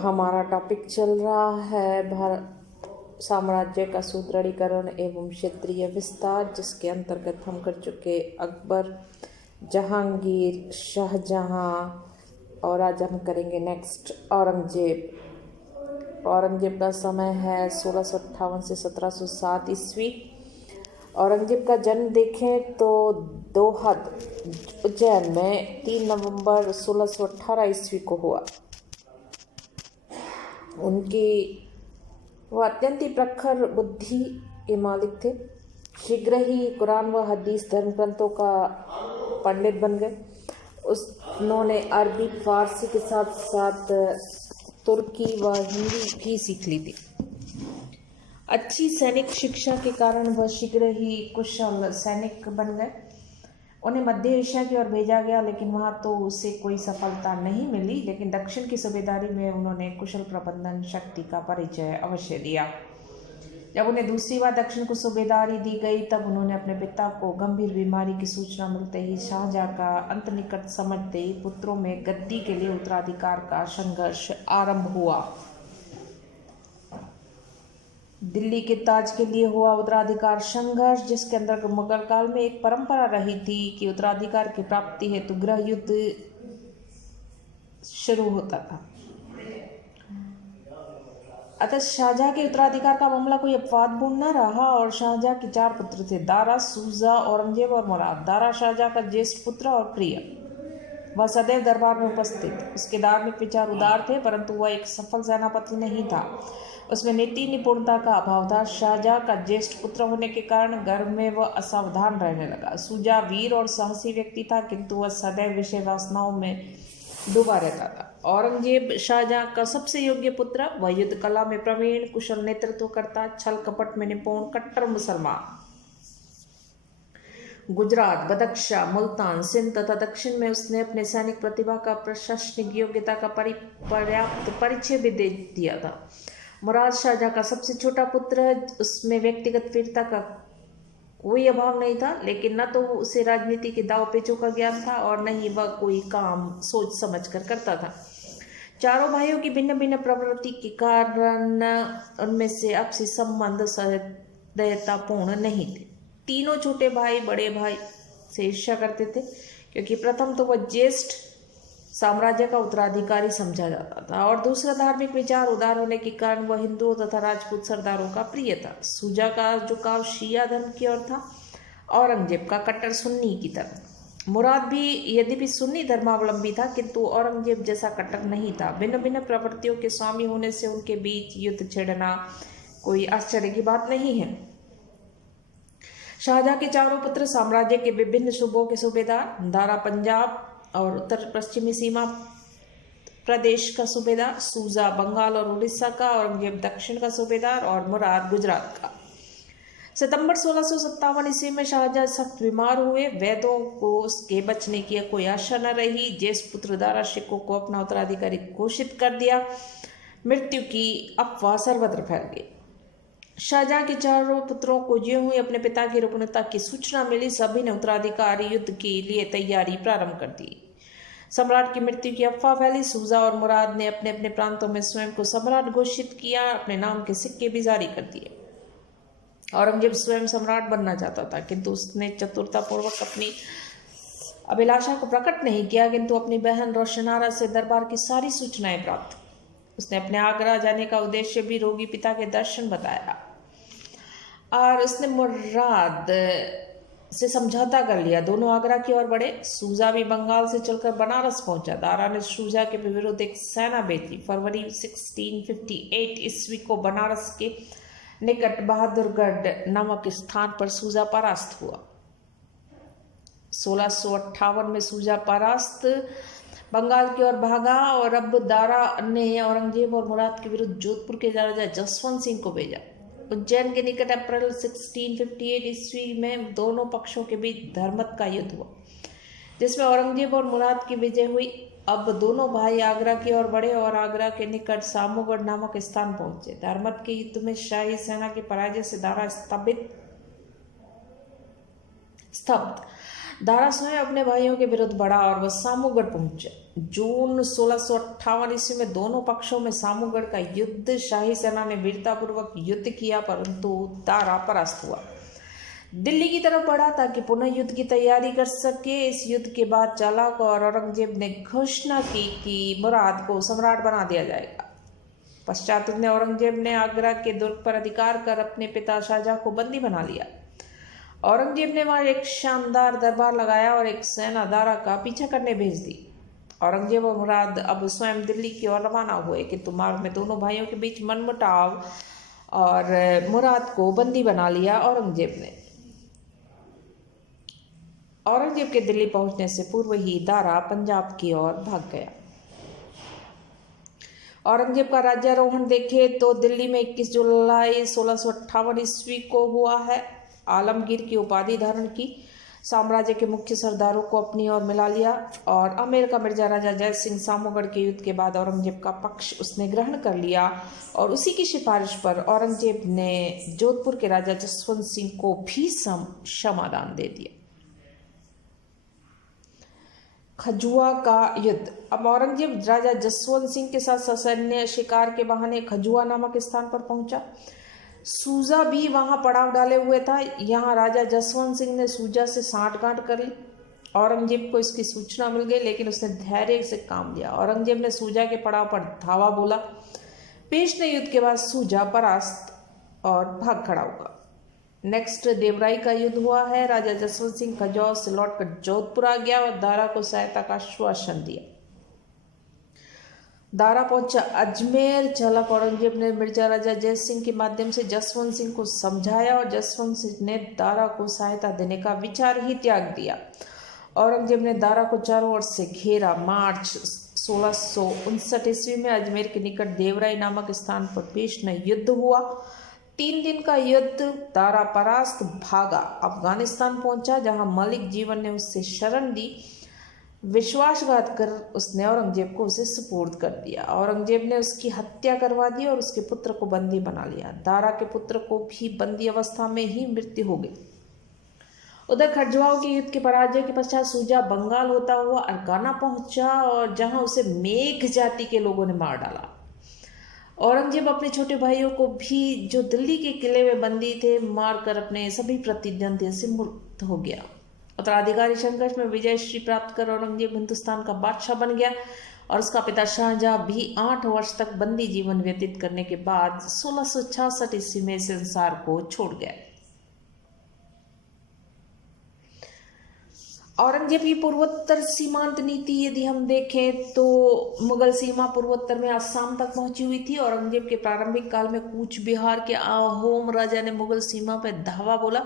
हमारा टॉपिक चल रहा है भारत साम्राज्य का सुदृढ़ीकरण एवं क्षेत्रीय विस्तार, जिसके अंतर्गत हम कर चुके अकबर, जहांगीर, शाहजहां और आज हम करेंगे नेक्स्ट औरंगजेब। औरंगजेब का समय है 1658 से 1707 ईस्वी। औरंगजेब का जन्म देखें तो दोहद उज्जैन में 3 नवंबर 1618 ईस्वी को हुआ। वो अत्यंत ही प्रखर बुद्धि के मालिक थे। शीघ्र ही कुरान व हदीस धर्म ग्रंथों का पंडित बन गए। उन्होंने अरबी, फारसी के साथ साथ तुर्की व हिंदी भी सीख ली थी। अच्छी सैनिक शिक्षा के कारण वह शीघ्र ही कुशल सैनिक बन गए। उन्हें मध्य एशिया की ओर भेजा गया, लेकिन वहां तो उसे कोई सफलता नहीं मिली। लेकिन दक्षिण की सूबेदारी में उन्होंने कुशल प्रबंधन शक्ति का परिचय अवश्य दिया। जब उन्हें दूसरी बार दक्षिण को सूबेदारी दी गई, तब उन्होंने अपने पिता को गंभीर बीमारी की सूचना मिलते ही शाहजहां का अंत निकट समझते ही पुत्रों में गद्दी के लिए उत्तराधिकार का संघर्ष आरंभ हुआ। दिल्ली के ताज के लिए हुआ उत्तराधिकार संघर्ष, जिसके अंदर मुगल काल में एक परंपरा रही थी कि उत्तराधिकार की प्राप्ति हेतु गृह युद्ध शुरू होता था। अतः शाहजहां के उत्तराधिकार का मामला कोई अपवादपूर्ण न रहा और शाहजहां के 4 पुत्र थे: दारा, शुजा, औरंगजेब और मुराद। दारा शाहजहां का ज्येष्ठ पुत्र और प्रिय। वह सदैव दरबार में उपस्थित। उसके धार्मिक विचार उदार थे, परंतु वह एक सफल सेनापति नहीं था। उसमें नीति निपुणता का अभाव था। शाहजहां का ज्येष्ठ पुत्र होने के कारण घर में वह असावधान रहने लगा। शुजा वीर और साहसी व्यक्ति था, किंतु वह सदैव विषय वासनाओं में डूबा रहता था। औरंगजेब शाहजहां का सबसे योग्य पुत्र। वह युद्ध कला में प्रवीण, कुशल नेतृत्व करता, छल कपट में निपुण, कट्टर मुसलमान। गुजरात, बदख्शा, मुल्तान, सिंध तथा दक्षिण में उसने अपने सैनिक प्रतिभा का, प्रशासनिक योग्यता का पर्याप्त परिचय भी दे दिया था। मुराद शाहजहां का सबसे छोटा पुत्र। उसमें व्यक्तिगत वीरता का कोई अभाव नहीं था, लेकिन न तो उसे राजनीति के दाव पेचों का ज्ञान था और न ही वह कोई काम सोच समझ कर करता था। चारों भाइयों की भिन्न भिन्न प्रवृत्ति के कारण उनमें से आपसी संबंध सदैवतापूर्ण नहीं थे। तीनों छोटे भाई बड़े भाई से ईर्ष्या करते थे, क्योंकि प्रथम तो वह ज्येष्ठ साम्राज्य का उत्तराधिकारी समझा जाता था और दूसरा धार्मिक विचार उदार होने के कारण वह हिंदुओं तथा राजपूत सरदारों का प्रिय था। शुजा का झुकाव शिया धर्म की ओर था, औरंगजेब का कट्टर सुन्नी की तरफ। मुराद भी यद्यपि सुन्नी धर्मावलंबी था, किंतु औरंगजेब जैसा कट्टर नहीं था। भिन्न भिन्न प्रवृत्तियों के स्वामी होने से उनके बीच युद्ध छेड़ना कोई आश्चर्य की बात नहीं है। शाहजहां के चारों पुत्र साम्राज्य के विभिन्न सूबों के सूबेदार। दारा पंजाब और उत्तर पश्चिमी सीमा प्रदेश का सूबेदार, शुजा बंगाल और उड़ीसा का, औरंगजेब दक्षिण का सूबेदार और मुराद गुजरात का। सितंबर 1657 ईस्वी में शाहजहां सख्त बीमार हुए। वैद्यों को उसके बचने की कोई आशा न रही। ज्येष्ठ पुत्र दारा शिकोह को अपना उत्तराधिकारी घोषित कर दिया। मृत्यु की अफवाह सर्वत्र फैल गई। शाहजहां के चारों पुत्रों को ज्यों ही अपने पिता की रुग्णता की सूचना मिली, सभी ने उत्तराधिकारी युद्ध के लिए तैयारी प्रारंभ कर दी। सम्राट की मृत्यु की अफवाह फैली। शुजा और मुराद ने अपने अपने प्रांतों में स्वयं को सम्राट घोषित किया। अपने नाम के सिक्के भी जारी कर दिए। औरंगजेब स्वयं सम्राट बनना चाहता था, किंतु उसने चतुरतापूर्वक अपनी अभिलाषा को प्रकट नहीं किया, किंतु अपनी बहन रोशनारा से दरबार की सारी सूचनाएं प्राप्त। उसने अपने आगरा जाने का उद्देश्य भी रोगी पिता के दर्शन बताया और उसने मुराद से समझौता कर लिया। दोनों आगरा की ओर बढ़े। शुजा भी बंगाल से चलकर बनारस पहुंचा। दारा ने शुजा के विरुद्ध एक सेना भेजी। फरवरी 1658 ईस्वी को बनारस के निकट बहादुरगढ़ नामक स्थान पर शुजा परास्त हुआ। 1658 में शुजा परास्त बंगाल की ओर भागा और अब दारा ने औरंगजेब और मुराद के विरुद्ध जोधपुर के राजा जसवंत सिंह को भेजा। उज्जैन के निकट अप्रैल 1658 ईस्वी में दोनों पक्षों के बीच धर्मत का युद्ध हुआ, जिसमें औरंगजेब और मुराद की विजय हुई। अब दोनों भाई आगरा की ओर बढ़े और आगरा के निकट सामूगढ़ नामक स्थान पहुंचे। धर्मत के युद्ध में शाही सेना की पराजय से दारा स्तब्ध। दारा स्वयं अपने भाइयों के विरुद्ध बढ़ा और वह सामूगढ़ पहुंचा। जून 1658 ईस्वी में दोनों पक्षों में सामूगढ़ का युद्ध शाही सेना ने वीरतापूर्वक युद्ध किया, परंतु दारा परास्त हुआ। दिल्ली की तरफ बढ़ा ताकि पुनः युद्ध की तैयारी कर सके। इस युद्ध के बाद चालाक और औरंगजेब ने घोषणा की कि मुराद को सम्राट बना दिया जाएगा। पश्चात उसने औरंगजेब ने आगरा के दुर्ग पर अधिकार कर अपने पिता शाहजहां को बंदी बना लिया। औरंगजेब ने वहां एक शानदार दरबार लगाया और एक सेना दारा का पीछा करने भेज दी। औरंगजेब और मुराद अब स्वयं दिल्ली की ओर रवाना हुए, किंतु मार्ग में दोनों भाइयों के बीच मनमुटाव और मुराद को बंदी बना लिया औरंगजेब ने। औरंगजेब के दिल्ली पहुंचने से पूर्व ही दारा पंजाब की ओर भाग गया। औरंगजेब का राज्यारोहण देखे तो दिल्ली में 21 जुलाई 1658 ईस्वी को हुआ है। आलमगीर की उपाधि धारण की, साम्राज्य के मुख्य सरदारों को अपनी ओर मिला लिया और अमेर का मिर्जा राजा जय सिंह सामूगढ़ के युद्ध के बाद औरंगजेब का पक्ष उसने ग्रहण कर लिया और उसी की सिफारिश पर औरंगजेब ने जोधपुर के राजा जसवंत सिंह को भी क्षमादान दे दिया। खजुआ का युद्ध। अब औरंगजेब राजा जसवंत सिंह के साथ ससैन्य शिकार के बहाने खजुआ नामक स्थान पर पहुंचा। सूजा भी वहां पड़ाव डाले हुए था। यहाँ राजा जसवंत सिंह ने सूजा से सांठगांठ कर ली। औरंगजेब को इसकी सूचना मिल गई, लेकिन उसने धैर्य से काम लिया। औरंगजेब ने सूजा के पड़ाव पर धावा बोला। पेशने युद्ध के बाद सूजा परास्त और भाग खड़ा हुआ। नेक्स्ट देवराई का युद्ध हुआ है। राजा जसवंत सिंह खजौर से लौटकर जोधपुर आ गया और दारा को सहायता का आश्वासन दिया। दारा पहुंचा अजमेर। चालक औरंगजेब ने मिर्जा राजा जय सिंह के माध्यम से जसवंत सिंह को समझाया और जसवंत सिंह ने दारा को सहायता देने का विचार ही त्याग दिया। औरंगजेब ने दारा को चारों ओर से घेरा। मार्च 1659 ईस्वी में अजमेर के निकट देवराई नामक स्थान पर भीषण युद्ध हुआ। 3 दिन का युद्ध। दारा परास्त भागा, अफगानिस्तान पहुंचा, जहां मलिक जीवन ने उससे शरण दी। विश्वासघात कर उसने औरंगजेब को उसे सुपुर्द कर दिया। औरंगजेब ने उसकी हत्या करवा दी और उसके पुत्र को बंदी बना लिया। दारा के पुत्र को भी बंदी अवस्था में ही मृत्यु हो गई। उधर खजुआओं के युद्ध के पराजय के पश्चात सूजा बंगाल होता हुआ अरकाना पहुंचा और जहां उसे मेघ जाति के लोगों ने मार डाला। औरंगजेब अपने छोटे भाइयों को भी, जो दिल्ली के किले में बंदी थे, मारकर अपने सभी प्रतिद्वंदियों से मुक्त हो गया। उत्तराधिकारी संघर्ष में विजयश्री प्राप्त कर औरंगजेब हिंदुस्तान का बादशाह बन गया और उसका पिता शाहजहां भी 8 वर्ष तक बंदी जीवन व्यतीत करने के बाद 1666 ईस्वी में संसार को छोड़ गया। औरंगजेब की पूर्वोत्तर सीमांत नीति यदि हम देखें तो मुगल सीमा पूर्वोत्तर में असम तक पहुंची हुई थी। औरंगजेब के प्रारंभिक काल में कूच बिहार के अहोम राजा ने मुगल सीमा पर धावा बोला।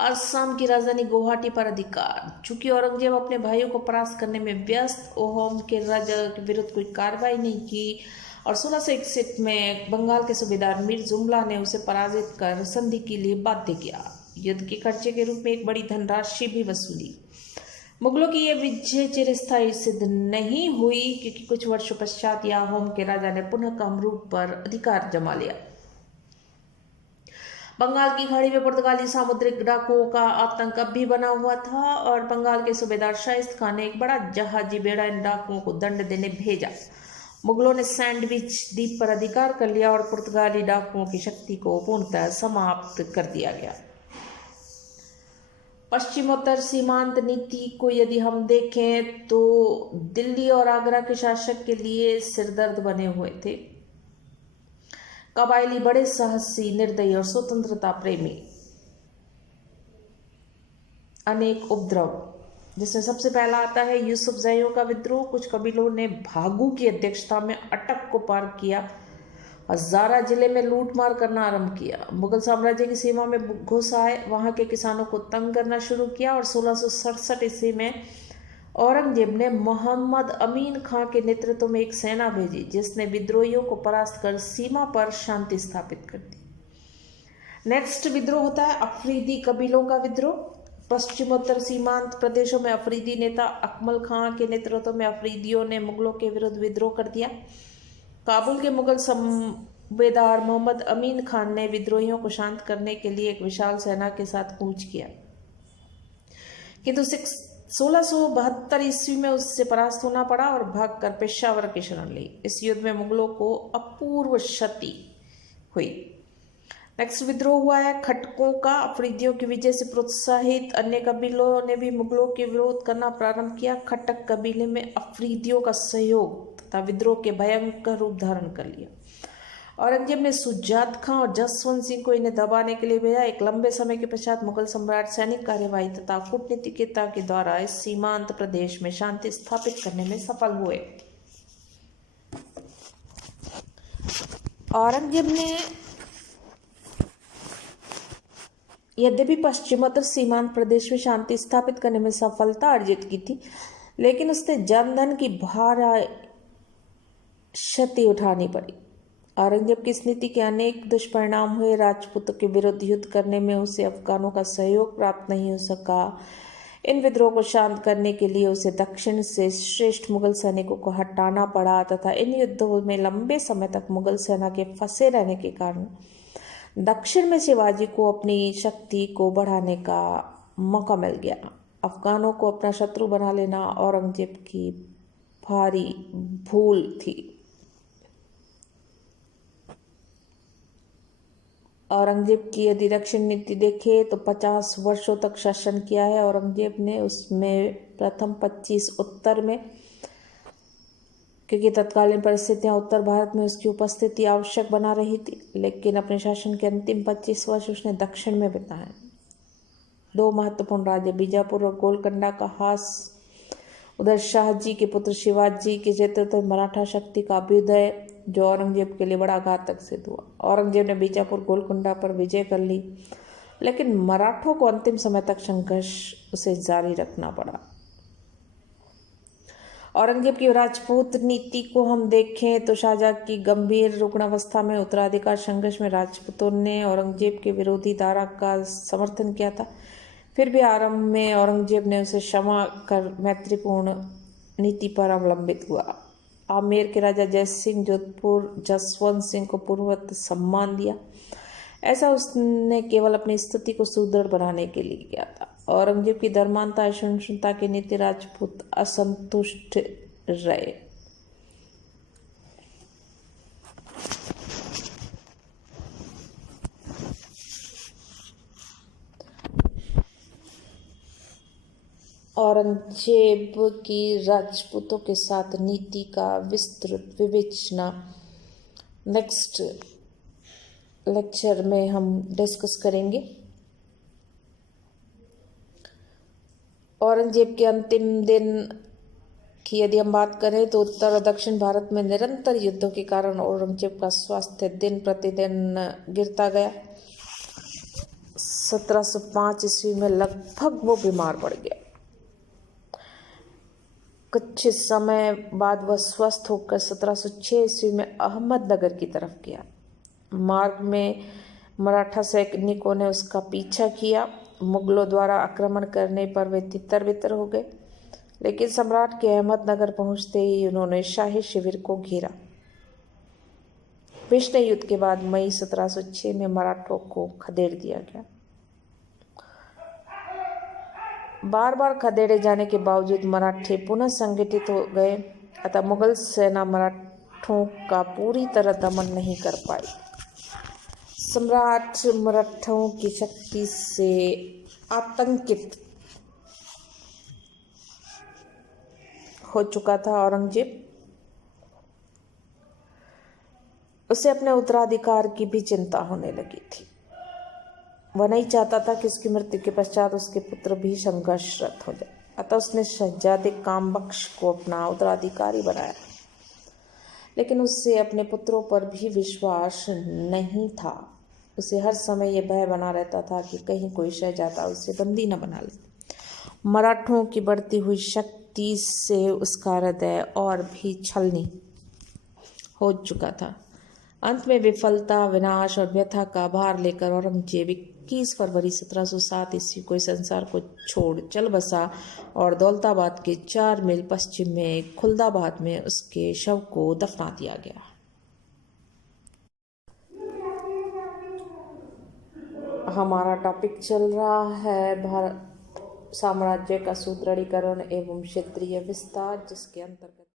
असम की राजधानी गुवाहाटी पर अधिकार। चूंकि औरंगजेब अपने भाइयों को परास्त करने में व्यस्त, अहोम के राजा के विरुद्ध कोई कार्रवाई नहीं की और 1661 में बंगाल के सूबेदार मीर जुमला ने उसे पराजित कर संधि के लिए बाध्य किया। युद्ध के खर्चे के रूप में एक बड़ी धनराशि भी वसूली। मुगलों की यह विजय चिरस्थायी सिद्ध नहीं हुई, क्योंकि कुछ वर्षों पश्चात अहोम के राजा ने पुनः कामरूप पर अधिकार जमा लिया। बंगाल की खाड़ी में पुर्तगाली सामुद्रिक डाकुओं का आतंक अब भी बना हुआ था और बंगाल के सूबेदार शाइस्त खान ने एक बड़ा जहाजी बेड़ा इन डाकुओं को दंड देने भेजा। मुगलों ने सैंडविच द्वीप पर अधिकार कर लिया और पुर्तगाली डाकुओं की शक्ति को पूर्णतः समाप्त कर दिया गया। पश्चिमोत्तर सीमांत नीति को यदि हम देखें तो दिल्ली और आगरा के शासक के लिए सिरदर्द बने हुए थे। कबायली बड़े साहसी, निर्दयी और स्वतंत्रता प्रेमी। अनेक उपद्रव, जिसमें सबसे पहला आता है यूसुफ जैयों का विद्रोह। कुछ कबीलों ने भागू की अध्यक्षता में अटक को पार किया, हजारा जिले में लूटमार करना आरंभ किया। मुगल साम्राज्य की सीमा में घुस आए, वहां के किसानों को तंग करना शुरू किया और 1667 ईस्वी में औरंगजेब ने मोहम्मद अमीन खां के नेतृत्व में एक सेना भेजी, जिसने विद्रोहियों को परास्त कर सीमा पर शांति स्थापित कर दी। नेक्स्ट विद्रोह होता है अफरीदी कबीलों का विद्रोह। पश्चिमोत्तर सीमांत प्रदेशों में अफरीदी नेता अकमल खां के नेतृत्व में अफरीदियों ने मुगलों के विरुद्ध विद्रोह कर दिया। काबुल के मुगल सूबेदार मोहम्मद अमीन खान ने विद्रोहियों को शांत करने के लिए एक विशाल सेना के साथ कूच किया, किंतु 1672 ईस्वी में उससे परास्त होना पड़ा और भागकर पेशावर की शरण ली। इस युद्ध में मुगलों को अपूर्व क्षति हुई। नेक्स्ट विद्रोह हुआ है खटकों का। अफरीदियों की विजय से प्रोत्साहित अन्य कबीलों ने भी मुगलों के विरोध करना प्रारंभ किया। खटक कबीले में अफरीदियों का सहयोग तथा विद्रोह के भयंकर रूप धारण कर लिया। औरंगजेब ने सुजात खां और जसवंत सिंह को इन्हें दबाने के लिए भेजा। एक लंबे समय के पश्चात मुगल सम्राट सैनिक कार्यवाही तथा कूटनीतिकता के द्वारा इस सीमांत प्रदेश में शांति स्थापित करने में सफल हुए। औरंगजेब ने यद्यपि पश्चिमोत्तर सीमांत प्रदेश में शांति स्थापित करने में सफलता अर्जित की थी, लेकिन उसने जनधन की भारी क्षति उठानी पड़ी। औरंगजेब की इस नीति के अनेक दुष्परिणाम हुए। राजपूतों के विरुद्ध युद्ध करने में उसे अफगानों का सहयोग प्राप्त नहीं हो सका। इन विद्रोह को शांत करने के लिए उसे दक्षिण से श्रेष्ठ मुगल सैनिकों को हटाना पड़ा तथा इन युद्धों में लंबे समय तक मुगल सेना के फंसे रहने के कारण दक्षिण में शिवाजी को अपनी शक्ति को बढ़ाने का मौका मिल गया। अफगानों को अपना शत्रु बना लेना औरंगजेब की भारी भूल थी। औरंगजेब की यदि दक्षिण नीति देखे तो 50 वर्षों तक शासन किया है औरंगजेब ने। उसमें प्रथम 25 उत्तर में, क्योंकि तत्कालीन परिस्थितियां उत्तर भारत में उसकी उपस्थिति आवश्यक बना रही थी, लेकिन अपने शासन के अंतिम 25 वर्ष उसने दक्षिण में बिताए। 2 महत्वपूर्ण राज्य बीजापुर और गोलकंडा का हास उधर शाहजी के पुत्र शिवाजी के नेतृत्व में मराठा शक्ति का अभ्युदय, जो औरंगजेब के लिए बड़ा घातक सिद्ध हुआ। औरंगजेब ने बीजापुर गोलकुंडा पर विजय कर ली, लेकिन मराठों को अंतिम समय तक संघर्ष उसे जारी रखना पड़ा। औरंगजेब की राजपूत नीति को हम देखें तो शाहजहां की गंभीर रुग्णावस्था में उत्तराधिकार संघर्ष में राजपूतों ने औरंगजेब के विरोधी धारा का समर्थन किया था। फिर भी आरंभ में औरंगजेब ने उसे क्षमा कर मैत्रीपूर्ण नीति पर अवलंबित हुआ। आमेर के राजा जय सिंह जोधपुर जसवंत सिंह को पूर्ववत सम्मान दिया। ऐसा उसने केवल अपनी स्थिति को सुदृढ़ बनाने के लिए किया था। औरंगजेब की धर्मांता सहिष्णुता की नीति राजपूत असंतुष्ट रहे। औरंगजेब की राजपूतों के साथ नीति का विस्तृत विवेचना नेक्स्ट लेक्चर में हम डिस्कस करेंगे। औरंगजेब के अंतिम दिन की यदि हम बात करें तो उत्तर और दक्षिण भारत में निरंतर युद्धों के कारण औरंगजेब का स्वास्थ्य दिन प्रतिदिन गिरता गया। 1705 ईस्वी में लगभग वो बीमार पड़ गया। कुछ समय बाद वह स्वस्थ होकर 1706 ईस्वी में अहमदनगर की तरफ गया। मार्ग में मराठा सैनिकों ने उसका पीछा किया। मुगलों द्वारा आक्रमण करने पर वे तितर बितर हो गए, लेकिन सम्राट के अहमदनगर पहुंचते ही उन्होंने शाही शिविर को घेरा। भीषण युद्ध के बाद मई 1706 में मराठों को खदेड़ दिया गया। बार बार खदेड़े जाने के बावजूद मराठे पुनः संगठित हो गए, अतः मुगल सेना मराठों का पूरी तरह दमन नहीं कर पाई। सम्राट मराठों की शक्ति से आतंकित हो चुका था। औरंगजेब उसे अपने उत्तराधिकार की भी चिंता होने लगी थी। वह नहीं चाहता था कि उसकी मृत्यु के पश्चात उसके पुत्र भी संघर्षरत हो जाए, अतः उसने शहजादे कामबख्श को अपना उत्तराधिकारी बनाया। लेकिन उससे अपने पुत्रों पर भी विश्वास नहीं था। उसे हर समय यह भय बना रहता था कि कहीं कोई शहजादा उसे बंदी न बना ले। मराठों की बढ़ती हुई शक्ति से उसका हृदय और भी छलनी हो चुका था। अंत में विफलता, विनाश और व्यथा का भार लेकर औरंगजेब 21 फरवरी 1707 ईस्वी को इस संसार को छोड़ चल बसा और दौलताबाद के 4 मील पश्चिम में खुलदाबाद में उसके शव को दफना दिया गया। हमारा टॉपिक चल रहा है साम्राज्य का सुदृढ़ीकरण एवं क्षेत्रीय विस्तार, जिसके अंतर्गत